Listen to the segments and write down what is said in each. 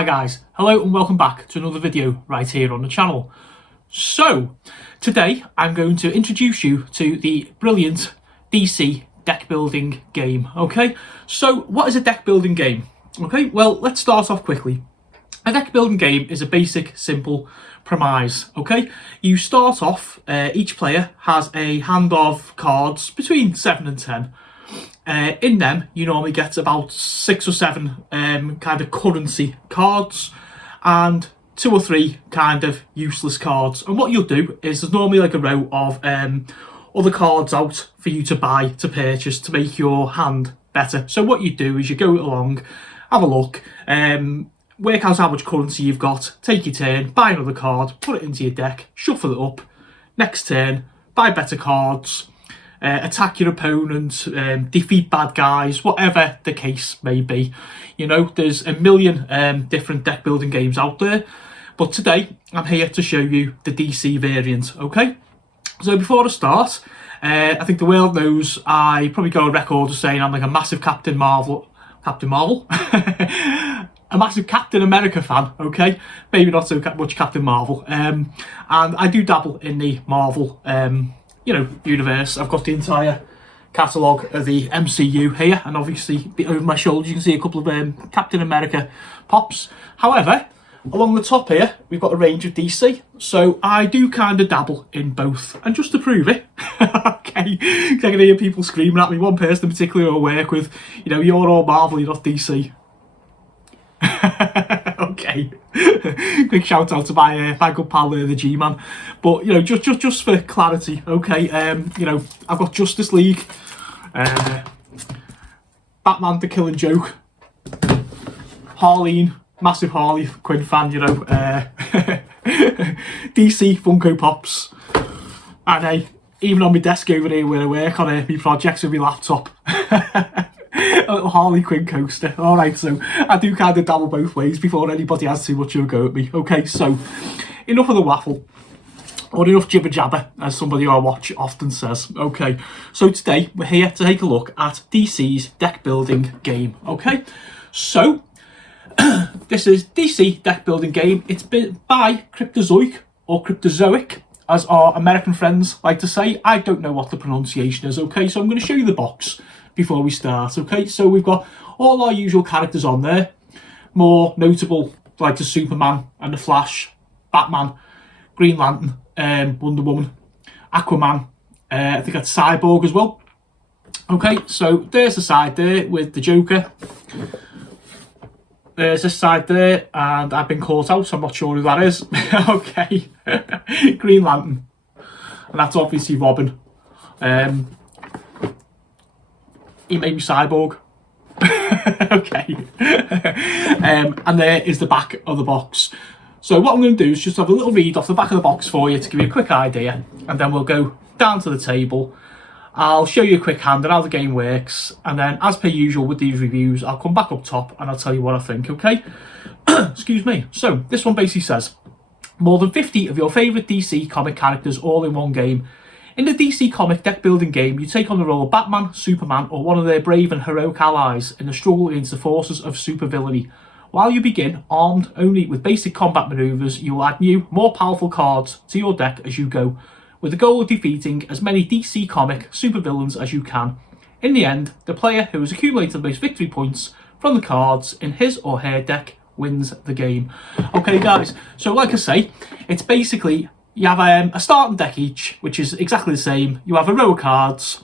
Hi guys, hello and welcome back to another video right here on the channel. So, today I'm going to introduce you to the brilliant DC deck building game, okay? So, what is a deck building game? Okay, well, let's start off quickly. A deck building game is a basic, simple premise, okay? You start off, each player has a hand of cards between 7 and 10. In them, you normally get about 6 or 7 kind of currency cards and 2 or 3 kind of useless cards. And what you'll do is there's normally like a row of other cards out for you to buy, to purchase, to make your hand better. So what you do is you go along, have a look, work out how much currency you've got, take your turn, buy another card, put it into your deck, shuffle it up, next turn, buy better cards, attack your opponent, defeat bad guys, whatever the case may be. You know, there's a million different deck building games out there, but today I'm here to show you the DC variant, okay? So before I start, I think the world knows I probably go on record as saying I'm like a massive Captain Marvel, a massive Captain America fan, okay? Maybe not so much Captain Marvel. And I do dabble in the Marvel universe. I've got the entire catalogue of the MCU here, and obviously over my shoulder you can see a couple of Captain America pops. However, along the top here we've got a range of DC, so I do kind of dabble in both. And just to prove it, okay, I can hear people screaming at me. One person in particular I work with, you know, you're all Marvel, you're not DC. Okay, quick shout out to my good pal the G-Man. But you know, just for clarity, okay, you know, I've got Justice League, Batman the Killing Joke, Harleen, massive Harley Quinn fan, you know, DC Funko Pops, and even on my desk over here where I work on my projects with my laptop. A little Harley Quinn coaster. Alright, so I do kind of dabble both ways before anybody has too much of a go at me. Okay, so enough of the waffle, or enough jibber jabber, as somebody I watch often says. Okay, so today we're here to take a look at DC's deck building game. Okay, so this is DC deck building game. It's been by Cryptozoic, or Cryptozoic, as our American friends like to say. I don't know what the pronunciation is. Okay, so I'm going to show you the box before we start. Okay, so we've got all our usual characters on there, more notable like the Superman and the Flash, Batman, Green Lantern, Wonder Woman, Aquaman, I think that's Cyborg as well. Okay, so there's the side there with the Joker, there's this side there, and I've been caught out, so I'm not sure who that is. Okay, Green Lantern, and that's obviously Robin. He made me Cyborg. Okay. And there is the back of the box. So what I'm going to do is just have a little read off the back of the box for you to give you a quick idea, and then we'll go down to the table. I'll show you a quick hand on how the game works, and then as per usual with these reviews, I'll come back up top and I'll tell you what I think, okay? Excuse me. So this one basically says, more than 50 of your favourite DC comic characters all in one game. In the DC comic deck building game, you take on the role of Batman, Superman, or one of their brave and heroic allies in the struggle against the forces of supervillainy. While you begin armed only with basic combat maneuvers, you will add new, more powerful cards to your deck as you go, with the goal of defeating as many DC comic supervillains as you can. In the end, the player who has accumulated the most victory points from the cards in his or her deck wins the game. Okay guys, so like I say, it's basically, you have a starting deck each, which is exactly the same. You have a row of cards,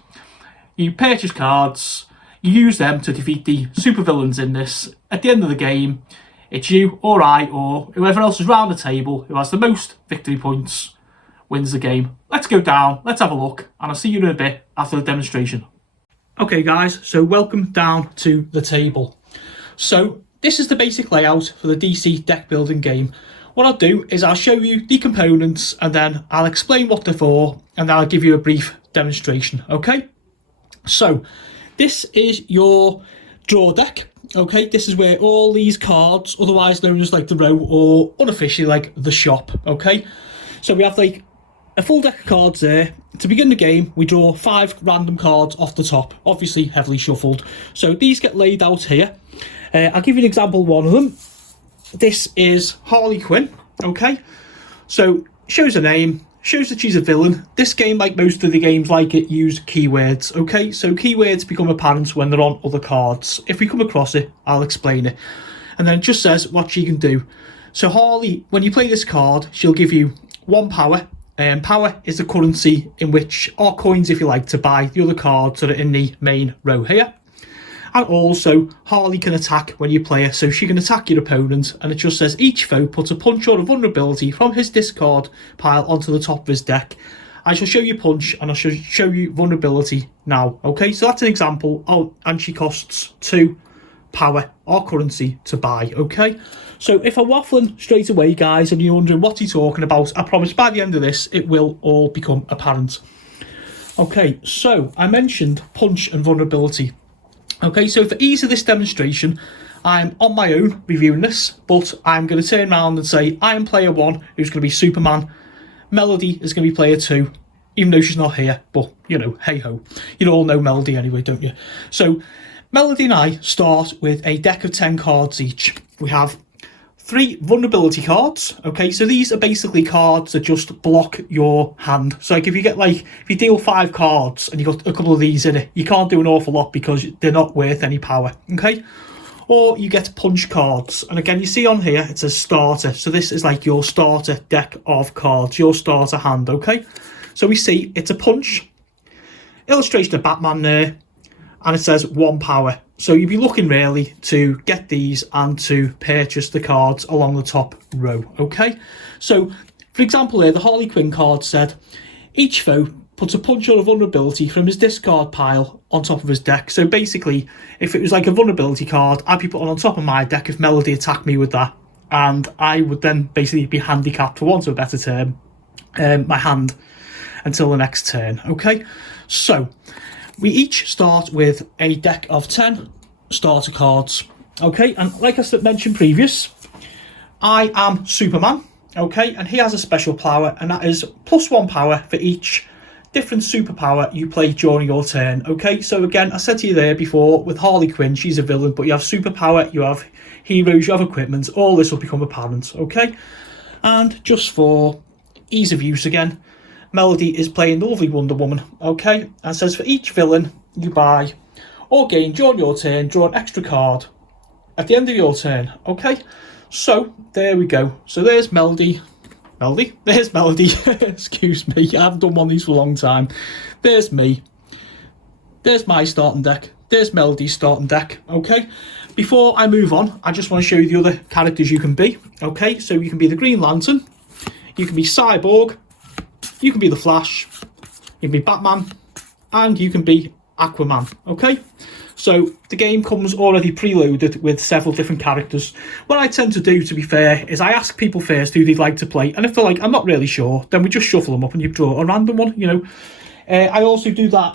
you purchase cards, you use them to defeat the supervillains in this. At the end of the game, it's you or I or whoever else is around the table who has the most victory points wins the game. Let's go down, let's have a look, and I'll see you in a bit after the demonstration. Okay guys, so welcome down to the table. So this is the basic layout for the DC deck building game. What I'll do is I'll show you the components, and then I'll explain what they're for, and then I'll give you a brief demonstration, okay? So this is your draw deck, okay? This is where all these cards, otherwise known as like the row or unofficially like the shop, okay? So we have like a full deck of cards there. To begin the game, we draw 5 random cards off the top, obviously heavily shuffled. So these get laid out here. I'll give you an example of one of them. this is Harley Quinn, okay? So, shows her name, shows that she's a villain. This game, like most of the games like it, use keywords, okay? So keywords become apparent when they're on other cards. If we come across it, I'll explain it. And then it just says what she can do. So Harley, when you play this card, she'll give you 1 power. Power is the currency in which, or coins if you like, to buy the other cards that are in the main row here. And also, Harley can attack when you play her, so she can attack your opponent, and it just says each foe puts a punch or a vulnerability from his discard pile onto the top of his deck. I shall show you punch, and I shall show you vulnerability now. Okay, so that's an example. Oh, and she costs 2 power or currency to buy. Okay, so if I'm waffling straight away, guys, and you're wondering what he's talking about, I promise by the end of this, it will all become apparent. Okay, so I mentioned punch and vulnerability. Okay, so for ease of this demonstration, I'm on my own reviewing this, but I'm going to turn around and say I am player 1, who's going to be Superman. Melody is going to be player 2, even though she's not here, but, you know, hey-ho. You all know Melody anyway, don't you? So, Melody and I start with a deck of 10 cards each. We have 3 vulnerability cards, okay? So these are basically cards that just block your hand. So like if you deal 5 cards and you got a couple of these in it, you can't do an awful lot because they're not worth any power, okay? Or you get punch cards. And again, you see on here, it says starter. So this is like your starter deck of cards, your starter hand, okay? So we see it's a punch, illustration of Batman there, and it says 1 power. So you'd be looking really to get these and to purchase the cards along the top row, okay? So, for example here, the Harley Quinn card said, each foe puts a punch or a vulnerability from his discard pile on top of his deck. So basically, if it was like a vulnerability card, I'd be putting on top of my deck if Melody attacked me with that. And I would then basically be handicapped, for want of a better term, my hand until the next turn, okay? So, we each start with a deck of 10 starter cards, okay? And like I mentioned previous, I am Superman, okay? And he has a special power, and that is +1 power for each different superpower you play during your turn, okay? So again, I said to you there before, with Harley Quinn, she's a villain, but you have superpower, you have heroes, you have equipment, all this will become apparent, okay? And just for ease of use again, Melody is playing the lovely Wonder Woman, okay? And says for each villain you buy or gain during your turn, draw an extra card at the end of your turn, okay? So, there we go. So there's Melody. There's Melody. Excuse me, I haven't done one of these for a long time. There's me. There's my starting deck. There's Melody's starting deck, okay? Before I move on, I just want to show you the other characters you can be, okay? So you can be the Green Lantern, you can be Cyborg, you can be the Flash, you can be Batman, and you can be Aquaman, okay? So the game comes already preloaded with several different characters. What I tend to do, to be fair, is I ask people first who they'd like to play, and if they're like, I'm not really sure, then we just shuffle them up and you draw a random one, you know. I also do that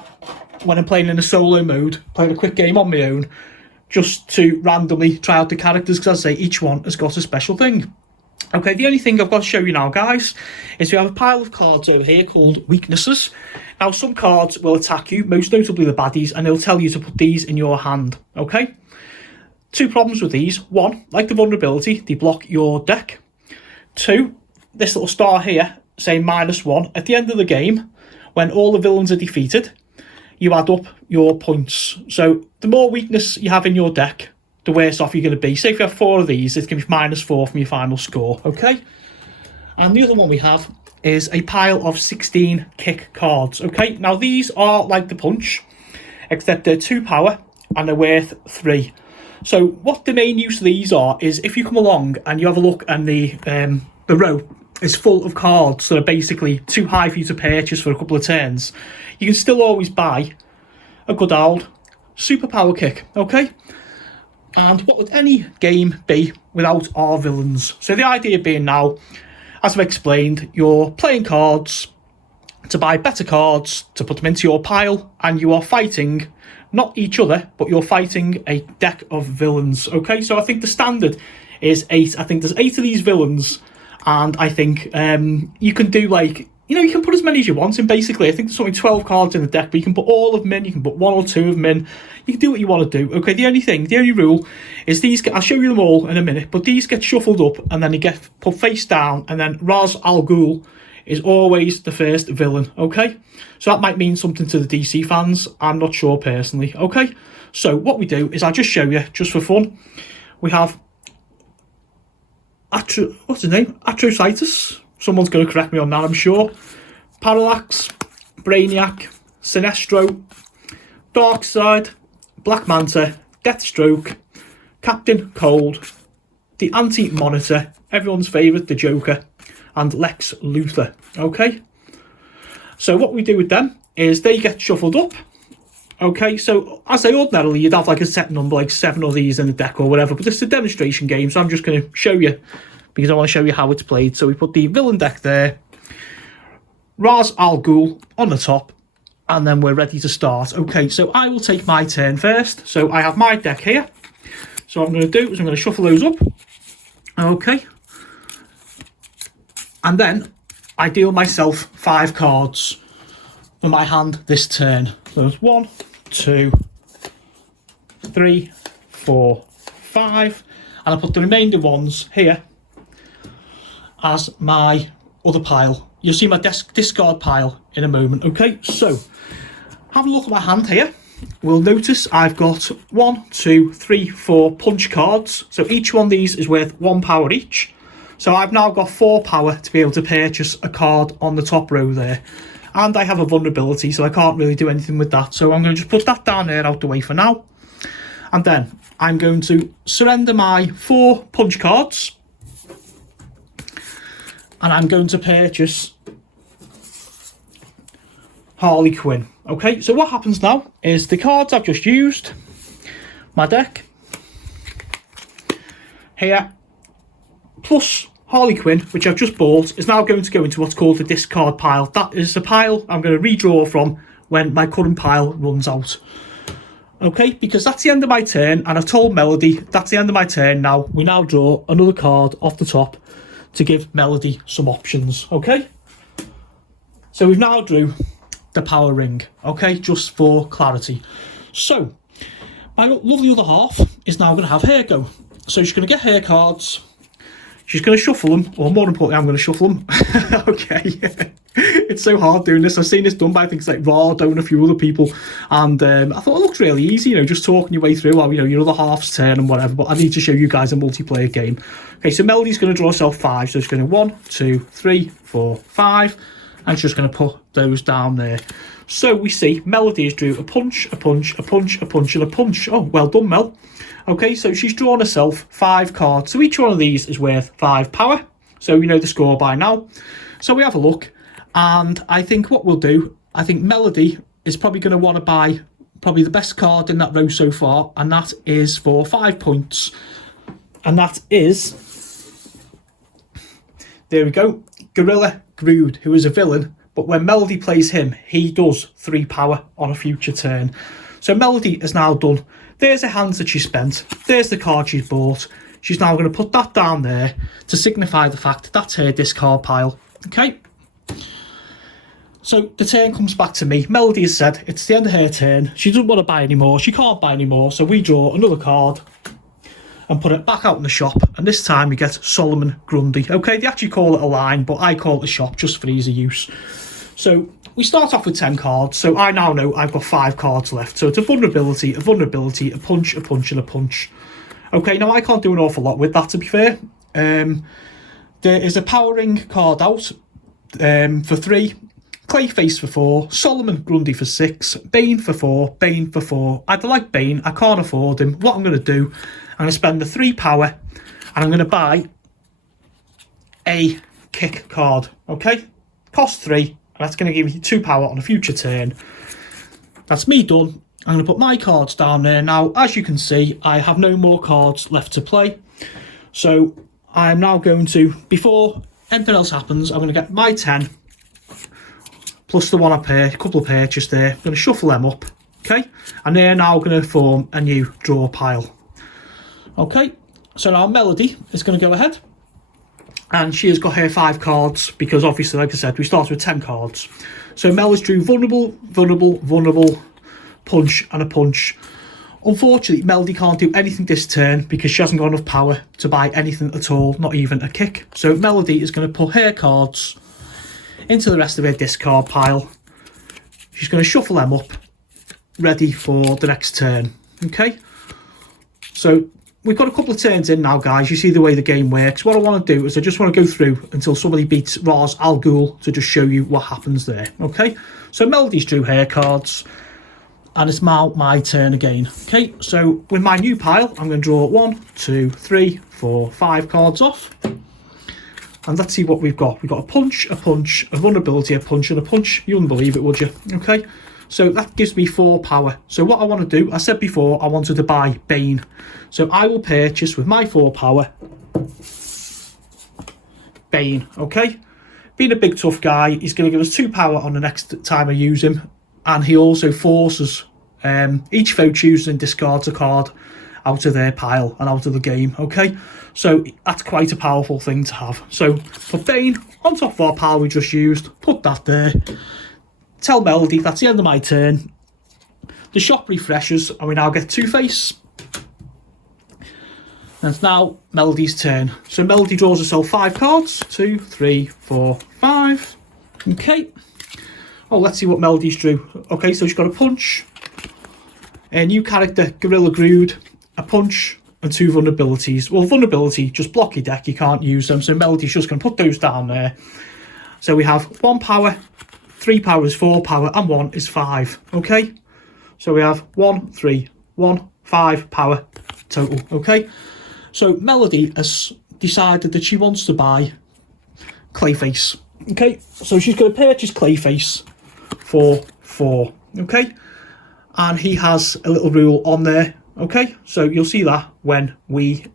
when I'm playing in a solo mode, playing a quick game on my own, just to randomly try out the characters, because I say each one has got a special thing. Okay, the only thing I've got to show you now, guys, is we have a pile of cards over here called weaknesses. Now, some cards will attack you, most notably the baddies, and they'll tell you to put these in your hand, okay? 2 problems with these. 1, like the vulnerability, they block your deck. 2, this little star here, saying -1, at the end of the game, when all the villains are defeated, you add up your points. So, the more weakness you have in your deck, the worse off you're going to be. Say if you have 4 of these, it's going to be -4 from your final score, okay? And the other one we have is a pile of 16 kick cards, okay? Now, these are like the punch, except they're 2 power and they're worth 3. So what the main use of these are is if you come along and you have a look and the row is full of cards that are basically too high for you to purchase for a couple of turns, you can still always buy a good old superpower kick, okay? And what would any game be without our villains? So the idea being now, as I've explained, you're playing cards to buy better cards, to put them into your pile, and you are fighting not each other, but you're fighting a deck of villains, okay? So I think the standard is 8. I think there's 8 of these villains, and I think you can do, like, you know, you can put as many as you want in, basically. I think there's only 12 cards in the deck, but you can put all of them in, you can put 1 or 2 of them in. You can do what you want to do. Okay, the only rule is these get, I'll show you them all in a minute, but these get shuffled up and then they get put face down, and then Ra's al Ghul is always the first villain, okay? So that might mean something to the DC fans. I'm not sure personally, okay? So what we do is I'll just show you, just for fun. We have what's his name? Atrocitus. Someone's going to correct me on that, I'm sure. Parallax, Brainiac, Sinestro, Darkseid, Black Manta, Deathstroke, Captain Cold, the Anti-Monitor, everyone's favourite, the Joker, and Lex Luthor, okay? So what we do with them is they get shuffled up, okay? So as I ordinarily, you'd have like a set number, like 7 of these in the deck or whatever, but this is a demonstration game, so I'm just going to show you, because I want to show you how it's played. So we put the villain deck there, Ra's al Ghul on the top, and then we're ready to start. Okay, so I will take my turn first. So I have my deck here. So what I'm going to do is I'm going to shuffle those up. Okay. And then I deal myself 5 cards for my hand this turn. So there's 1, 2, 3, 4, 5. And I put the remainder ones here as my other pile. You'll see my discard pile in a moment. Okay, so have a look at my hand here. We'll notice I've got 1, 2, 3, 4 punch cards. So each one of these is worth 1 power each. So I've now got 4 power to be able to purchase a card on the top row there. And I have a vulnerability, so I can't really do anything with that. So I'm going to just put that down there out the way for now. And then I'm going to surrender my 4 punch cards. And I'm going to purchase Harley Quinn. Okay, so what happens now is the cards I've just used, my deck here, plus Harley Quinn, which I've just bought, is now going to go into what's called the discard pile. That is the pile I'm going to redraw from when my current pile runs out. Okay, because that's the end of my turn, and I've told Melody that's the end of my turn now. We now draw another card off the top to give Melody some options, okay? So we've now drew the power ring, okay, just for clarity. So my lovely other half is now going to have her go. So she's going to get her cards, she's going to shuffle them, or more importantly, I'm going to shuffle them. Okay, it's so hard doing this. I've seen this done by things like Rado and a few other people, and I thought it looked really easy, you know, just talking your way through, well, you know, your other half's turn and whatever, but I need to show you guys a multiplayer game. Okay, so Melody's going to draw herself 5, so she's going to 1, 2, 3, 4, 5, and she's just going to put those down there. So we see Melody has drew a punch, a punch, a punch, a punch, and a punch. Oh, well done, Mel. Okay, so she's drawn herself 5 cards. So each one of these is worth 5 power. So we know the score by now. So we have a look, and I think what we'll do, I think Melody is probably going to want to buy probably the best card in that row so far, and that is for 5 points. And that is, there we go, Gorilla Grodd, who is a villain, but when Melody plays him, he does 3 power on a future turn. So Melody has now done, there's the hands that she spent, there's the card she's bought. She's now going to put that down there to signify the fact that that's her discard pile. Okay, so the turn comes back to me. Melody has said it's the end of her turn, she doesn't want to buy anymore, she can't buy anymore, so we draw another card and put it back out in the shop, and this time we get Solomon Grundy. Okay, they actually call it a line, but I call it a shop just for ease of use. So we start off with 10 cards, so I now know I've got 5 cards left. So it's a vulnerability, a punch, a punch, and a punch. Okay, now I can't do an awful lot with that, to be fair. There is a power ring card out for 3, Clayface for 4, Solomon Grundy for 6, Bane for 4, Bane for 4. I like Bane, I can't afford him. What I'm going to do, I'm going to spend the 3 power, and I'm going to buy a kick card, okay? Cost 3, and that's going to give you 2 power on a future turn. That's me done. I'm going to put my cards down there. Now, as you can see, I have no more cards left to play. So I'm now going to, before anything else happens, I'm going to get my 10, plus the one a couple of purchased there. I'm going to shuffle them up, okay? And they're now going to form a new draw pile. Okay, so now Melody is going to go ahead And she has got her 5 cards because obviously, like I said, we started with 10 cards. So Mel has drew vulnerable, vulnerable, vulnerable, punch and a punch. Unfortunately, Melody can't do anything this turn because she hasn't got enough power to buy anything at all, not even a kick. So Melody is going to put her cards into the rest of her discard pile. She's going to shuffle them up, ready for the next turn. Okay, so we've got a couple of turns in now, guys. You see the way the game works. What I want to do is I just want to go through until somebody beats Ra's al Ghul to just show you what happens there. Okay, so Melody's drew her cards. And it's now my turn again. Okay, so with my new pile, I'm going to draw 1, 2, 3, 4, 5 cards off. And let's see what we've got. We've got a punch, a vulnerability, a punch, and a punch. You wouldn't believe it, would you? Okay, so that gives me 4 power. So what I want to do, I said before, I wanted to buy Bane. So I will purchase with my 4 power, Bane, okay? Being a big tough guy, he's going to give us 2 power on the next time I use him. And he also forces each foe chooses and discards a card out of their pile and out of the game, okay? So that's quite a powerful thing to have. So put Bane on top of our pile we just used, put that there. Tell Melody that's the end of my turn. The shop refreshes and we now get Two-Face. And it's now Melody's turn. So Melody draws herself 5 cards. 2, 3, 4, 5. Okay. Oh, let's see what Melody's drew. Okay, so she's got a punch, a new character, Gorilla Grood, a punch, and 2 vulnerabilities. Well, vulnerability, just block your deck, you can't use them. So Melody's just going to put those down there. So we have 1 power, 3 power is 4 power, and 1 is 5. Okay, so we have 1, 3, 1, 5 power total. Okay, so Melody has decided that she wants to buy Clayface. Okay, so she's going to purchase Clayface for 4, okay, and he has a little rule on there, okay, so you'll see that when we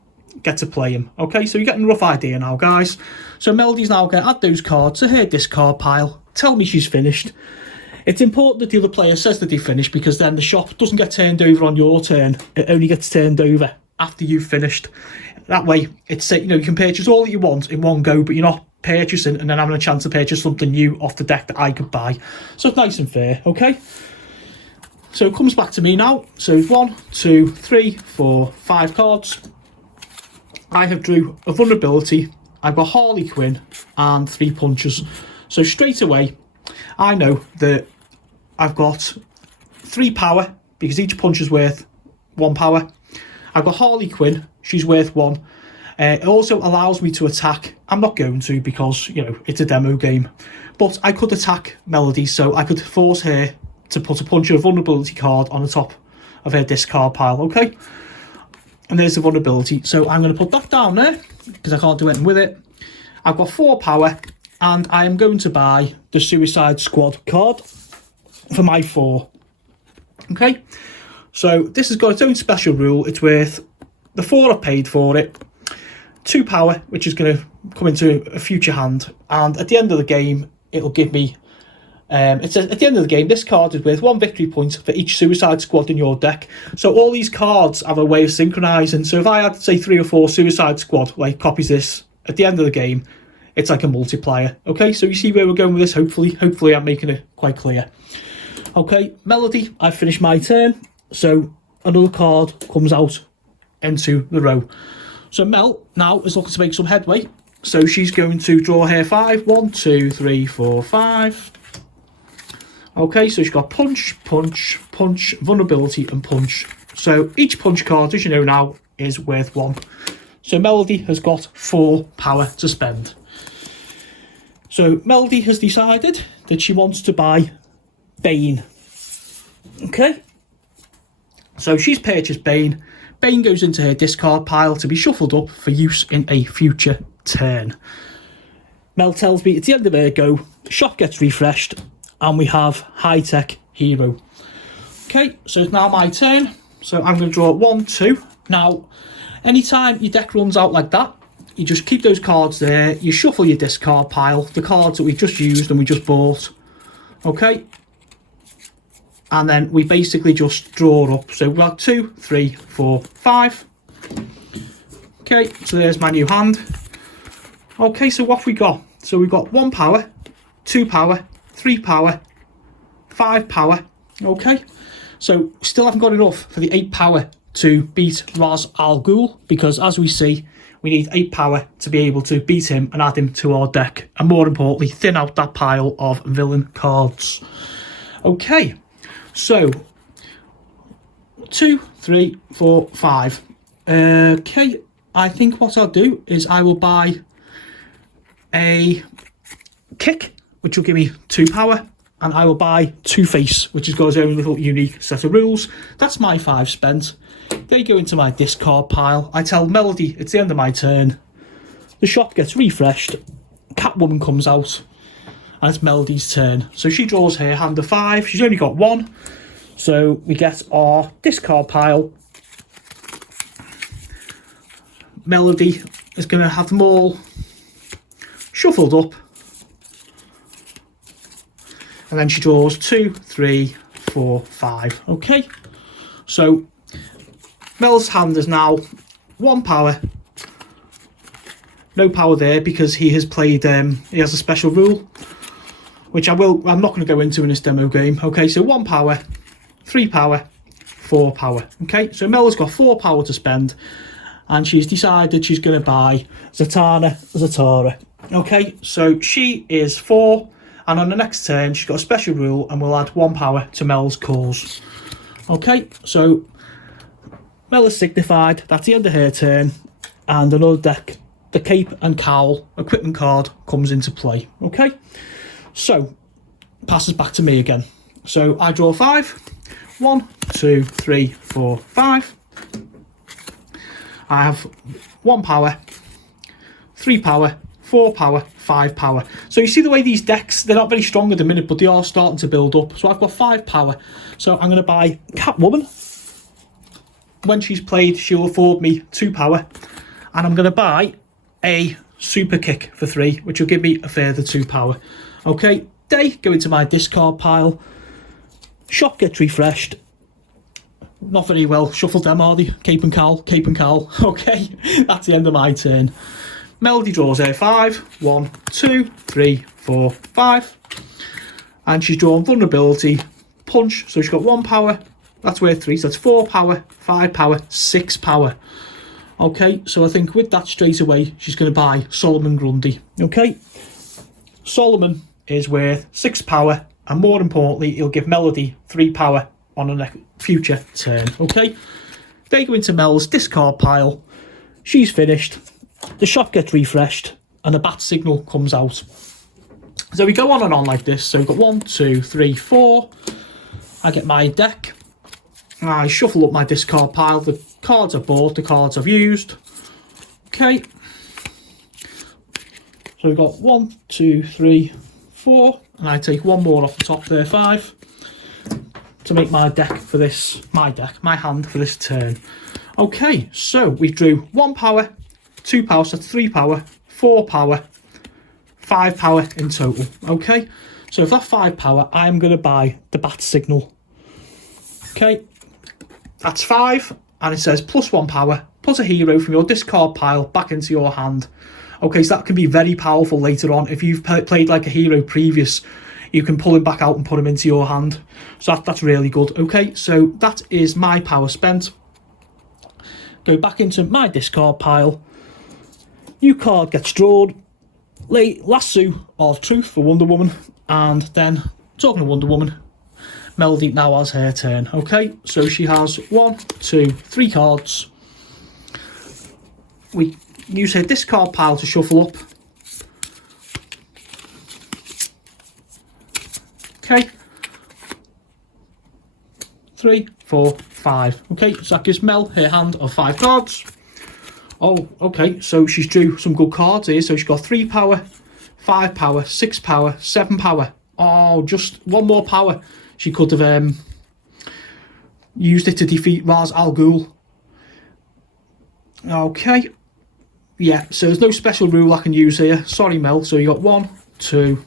get to play him. Okay, so you're getting a rough idea now, guys. So Melody's now going to add those cards to her discard pile, tell me she's finished. It's important that the other player says that they finished because then the shop doesn't get turned over on your turn, it only gets turned over after you've finished. That way it's, you know, you can purchase all that you want in one go, but you're not purchasing and then having a chance to purchase something new off the deck that I could buy. So it's nice and fair, okay? So it comes back to me now. So 1, 2, 3, 4, 5 cards. I have drew a vulnerability. I've got Harley Quinn and 3 punches. So straight away, I know that I've got 3 power because each punch is worth 1 power. I've got Harley Quinn, she's worth 1. It also allows me to attack. I'm not going to because, you know, it's a demo game. But I could attack Melody, so I could force her to put a punch or a vulnerability card on the top of her discard pile, okay? And there's the vulnerability. So I'm going to put that down there because I can't do anything with it. I've got 4 power and I am going to buy the Suicide Squad card for my 4. Okay? So this has got its own special rule. It's worth the 4 I paid for it. 2 power, which is going to come into a future hand, and at the end of the game it'll give me it says at the end of the game this card is worth 1 victory point for each Suicide Squad in your deck. So all these cards have a way of synchronizing. So if I had, say, 3 or 4 Suicide Squad like copies this at the end of the game, it's like a multiplier. Okay, so you see where we're going with this. Hopefully I'm making it quite clear. Okay, Melody, I've finished my turn, so another card comes out into the row. So Mel now is looking to make some headway. So she's going to draw her 5. 1, 2, 3, 4, 5. Okay, so she's got punch, punch, punch, vulnerability, and punch. So each punch card, as you know now, is worth 1. So Melody has got 4 power to spend. So Melody has decided that she wants to buy Bane. Okay. So she's purchased Bane. Bane goes into her discard pile to be shuffled up for use in a future turn. Mel tells me it's the end of her go, the shop gets refreshed, and we have high-tech hero. Okay, so it's now my turn. So I'm going to draw 1, 2. Now, anytime your deck runs out like that, you just keep those cards there, you shuffle your discard pile, the cards that we just used and we just bought. Okay, and then we basically just draw up. So we've got 2, 3, 4, 5. Okay, so there's my new hand. Okay, so what have we got? So we've got 1 power, 2 power, 3 power, 5 power. Okay, so still haven't got enough for the 8 power to beat Ra's al Ghul, because as we see, we need 8 power to be able to beat him and add him to our deck, and more importantly, thin out that pile of villain cards. Okay, so 2, 3, 4, 5. Okay, I think what I'll do is I will buy a kick, which will give me 2 power, and I will buy Two-Face, which has got its own little unique set of rules. That's my 5 spent. They go into my discard pile. I tell Melody it's the end of my turn. The shop gets refreshed. Catwoman comes out, and it's Melody's turn. So she draws her hand of 5. She's only got 1. So we get our discard pile. Melody is going to have them all shuffled up. And then she draws 2, 3, 4, 5. Okay. So Mel's hand is now 1 power. No power there because he has played, he has a special rule, which I'm not going to go into in this demo game. Okay, so 1 power, 3 power, 4 power. Okay, so Mel has got 4 power to spend, and she's decided she's going to buy Zatara. Okay, so she is 4, and on the next turn she's got a special rule, and we'll add 1 power to Mel's cause. Okay, so Mel has signified that's the end of her turn, and another deck, the Cape and Cowl equipment card, comes into play. Okay, so passes back to me again. So I draw 5. 1, 2, 3, 4, 5. I have 1 power, 3 power, 4 power, 5 power. So you see the way these decks, they're not very strong at the minute, but they are starting to build up. So I've got 5 power. So I'm going to buy Catwoman. When she's played, she'll afford me 2 power. And I'm going to buy a super kick for 3, which will give me a further 2 power. Okay, they go into my discard pile. Shop gets refreshed. Not very well shuffled them, are they? Cape and Cowl. Okay, that's the end of my turn. Melody draws her 5. 1, 2, 3, 4, 5. And she's drawn vulnerability, punch. So she's got 1 power. That's worth 3. So that's 4 power, 5 power, 6 power. Okay, so I think with that straight away, she's going to buy Solomon Grundy. Okay, Solomon is worth 6 power, and more importantly, he'll give Melody 3 power on a future turn. Okay, they go into Mel's discard pile. She's finished. The shop gets refreshed, and a bat signal comes out. So we go on and on like this. So we've got 1, 2, 3, 4. I get my deck. I shuffle up my discard pile. The cards I've bought, the cards I've used. Okay. So we've got 1, 2, 3, 4. And I take 1 more off the top there, 5. To make my deck for this, my hand for this turn. Okay, so we drew 1 power, 2 power, so 3 power, 4 power, 5 power in total. Okay, so for that 5 power, I'm going to buy the bat signal. Okay, that's 5, and it says plus 1 power, put a hero from your discard pile back into your hand. Okay, so that can be very powerful later on. If you've played like a hero previous, you can pull him back out and put him into your hand. So that's really good. Okay, so that is my power spent. Go back into my discard pile. New card gets drawn. Lasso of Truth for Wonder Woman. And then, talking of Wonder Woman, Melody now has her turn. Okay, so she has 1, 2, 3 cards. We use her discard pile to shuffle up. Okay, 3, 4, 5. Okay, so that gives Mel her hand of 5 cards. Oh, okay, so she's drew some good cards here. So she's got 3 power, 5 power, 6 power, 7 power. Oh, just 1 more power. She could have used it to defeat Ra's al Ghul. Okay, yeah, so there's no special rule I can use here. Sorry, Mel. So you got 1, 2,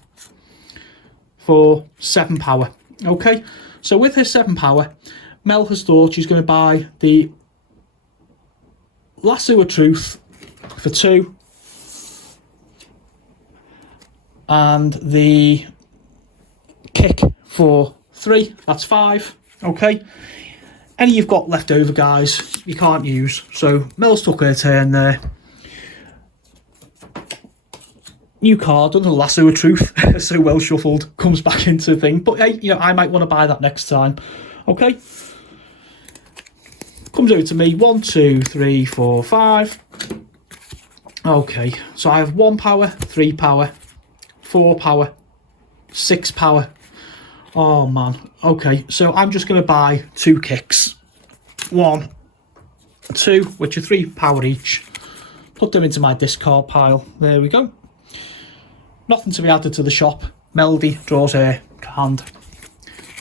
4, 7 power. Okay, so with her 7 power, Mel has thought she's going to buy the Lasso of Truth for 2. and the kick for 3, that's 5. Okay, any you've got left over, guys, you can't use. So Mel's took her turn there. New card under the Lasso of Truth, so well shuffled, comes back into the thing. But hey, you know, I might want to buy that next time. Okay, comes over to me. 1, 2, 3, 4, 5. Okay, so I have 1 power, 3 power, 4 power, 6 power. Oh man. Okay, so I'm just going to buy 2 kicks. 1, 2, which are 3 power each. Put them into my discard pile. There we go. Nothing to be added to the shop. Melody draws her hand.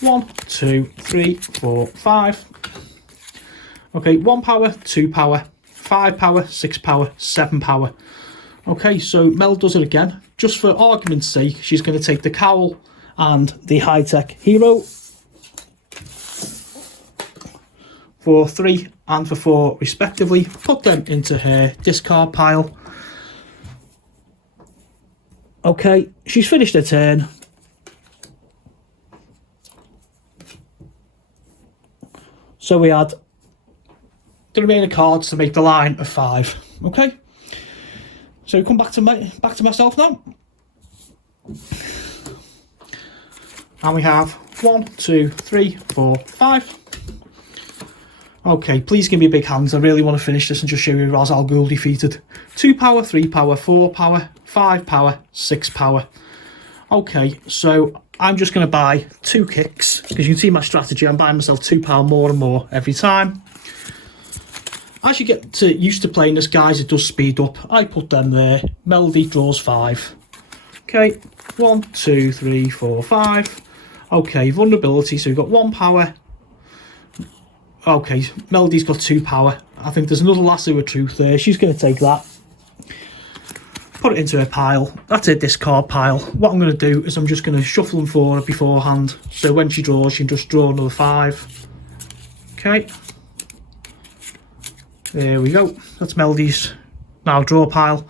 1, 2, 3, 4, 5. Okay, 1 power, 2 power, 5 power, 6 power, 7 power. Okay, so Mel does it again. Just for argument's sake, she's going to take the cowl and the high-tech hero for 3 and for 4 respectively. Put them into her discard pile. Okay, she's finished her turn. So we add the remaining cards to make the line of 5. Okay, so come back to myself now, and we have 1, 2, 3, 4, 5. Okay, please give me big hands. I really want to finish this and just show you Ra's al Ghul defeated. 2 power, 3 power, 4 power, 5 power, 6 power. Okay, so I'm just going to buy 2 kicks, because you can see my strategy. I'm buying myself 2 power more and more every time. As you get used to playing this, guys, it does speed up. I put them there. Melody draws 5. Okay, 1, 2, 3, 4, 5. Okay, vulnerability, so we've got 1 power. Okay, Melody's got 2 power. I think there's another Lasso of Truth there. She's going to take that. Put it into her pile. That's her discard pile. What I'm going to do is I'm just going to shuffle them for her beforehand. So when she draws, she can just draw another 5. Okay. There we go. That's Melody's now draw pile.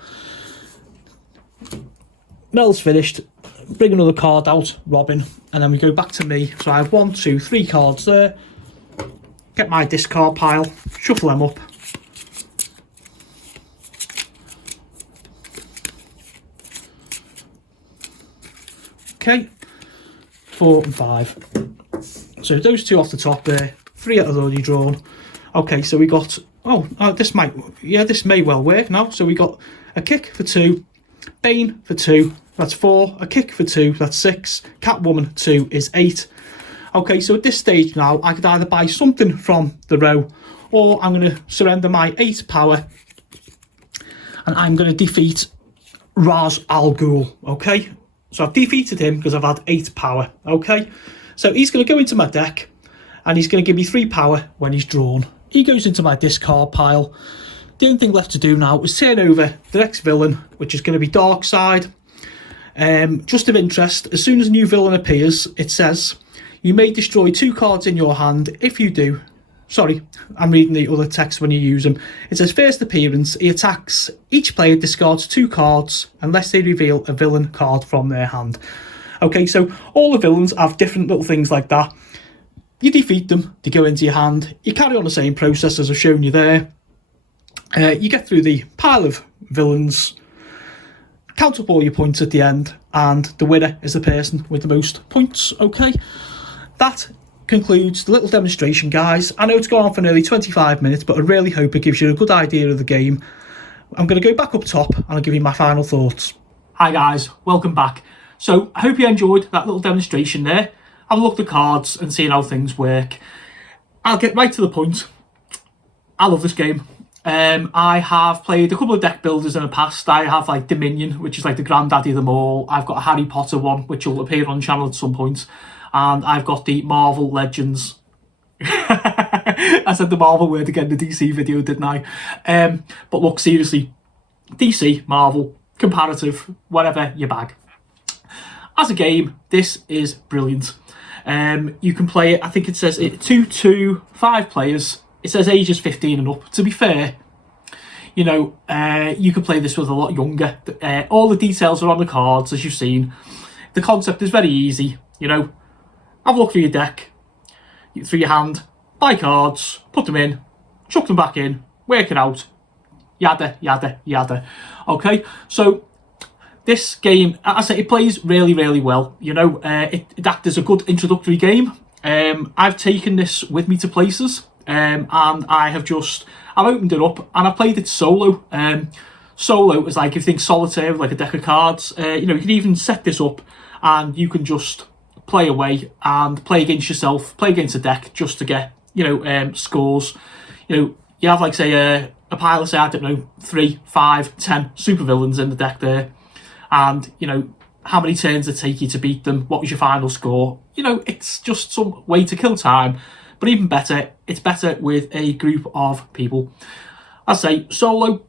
Mel's finished. Bring another card out, Robin. And then we go back to me. So I have 1, 2, 3 cards there. Get my discard pile, shuffle them up. Okay, 4 and 5. So those 2 off the top there, 3 are already drawn. Okay, so we got, this may well work now. So we got a kick for 2, Bane for 2, that's 4, a kick for 2, that's 6, Catwoman 2 is 8. Okay, so at this stage now, I could either buy something from the row, or I'm going to surrender my 8 power, and I'm going to defeat Ra's al Ghul, okay? So I've defeated him because I've had 8 power, okay? So he's going to go into my deck, and he's going to give me 3 power when he's drawn. He goes into my discard pile. The only thing left to do now is turn over the next villain, which is going to be Darkseid. Just of interest, as soon as a new villain appears, it says, you may destroy 2 cards in your hand. If you do, sorry, I'm reading the other text when you use them. It says, first appearance, he attacks. Each player discards 2 cards unless they reveal a villain card from their hand. Okay, so all the villains have different little things like that. You defeat them, they go into your hand. You carry on the same process as I've shown you there. You get through the pile of villains, count up all your points at the end, and the winner is the person with the most points. Okay, that concludes the little demonstration, guys. I know it's gone on for nearly 25 minutes, but I really hope it gives you a good idea of the game. I'm going to go back up top and I'll give you my final thoughts. Hi guys, welcome back. So I hope you enjoyed that little demonstration there. Have a look at the cards and seeing how things work. I'll get right to the point. I love this game. I have played a couple of deck builders in the past. I have like Dominion, which is like the granddaddy of them all. I've got a Harry Potter one, which will appear on the channel at some point. And I've got the Marvel Legends. I said the Marvel word again in the DC video, didn't I? But look, seriously, DC, Marvel, comparative, whatever you bag. As a game, this is brilliant. You can play it, I think it says 2 to 5 players. It says ages 15 and up. To be fair, You know, you could play this with a lot younger. All the details are on the cards, as you've seen. The concept is very easy. You know, have a look through your deck, through your hand, buy cards, put them in, chuck them back in, work it out, yada, yada, yada. Okay, so this game, as I say, it plays really, really well. You know, it acts as a good introductory game. I've taken this with me to places, and I've opened it up and I played it solo. Solo is like, if you think solitaire, like a deck of cards, you know, you can even set this up and you can just play away and play against yourself, play against a deck just to get, you know, scores. You know, you have like, say, a pile of, say, I don't know, 3, 5, 10 supervillains in the deck there. And, you know, how many turns it take you to beat them? What was your final score? You know, it's just some way to kill time. But even better, it's better with a group of people. I say solo,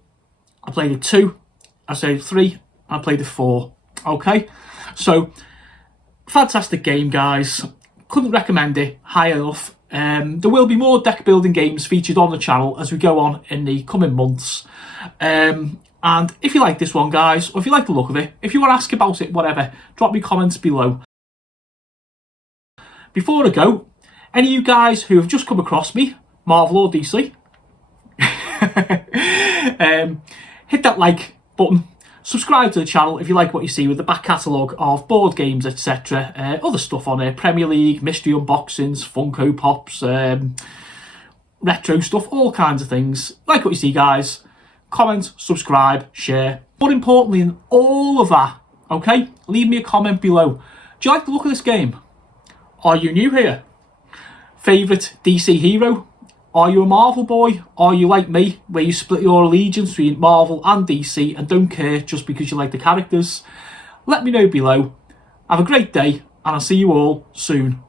I played it 2. I say 3, I played it 4. Okay, so fantastic game, guys. Couldn't recommend it high enough. There will be more deck building games featured on the channel as we go on in the coming months. And if you like this one, guys, or if you like the look of it, if you want to ask about it, whatever, drop me comments below. Before I go, any of you guys who have just come across me, Marvel or DC, hit that like button, subscribe to the channel if you like what you see with the back catalogue of board games, etc. Other stuff on here, Premier League, mystery unboxings, Funko Pops, retro stuff, all kinds of things. Like what you see, guys. Comment, subscribe, share. But importantly in all of that, okay, leave me a comment below. Do you like the look of this game? Are you new here? Favourite DC hero? Are you a Marvel boy? Are you like me, where you split your allegiance between Marvel and DC and don't care just because you like the characters? Let me know below. Have a great day, and I'll see you all soon.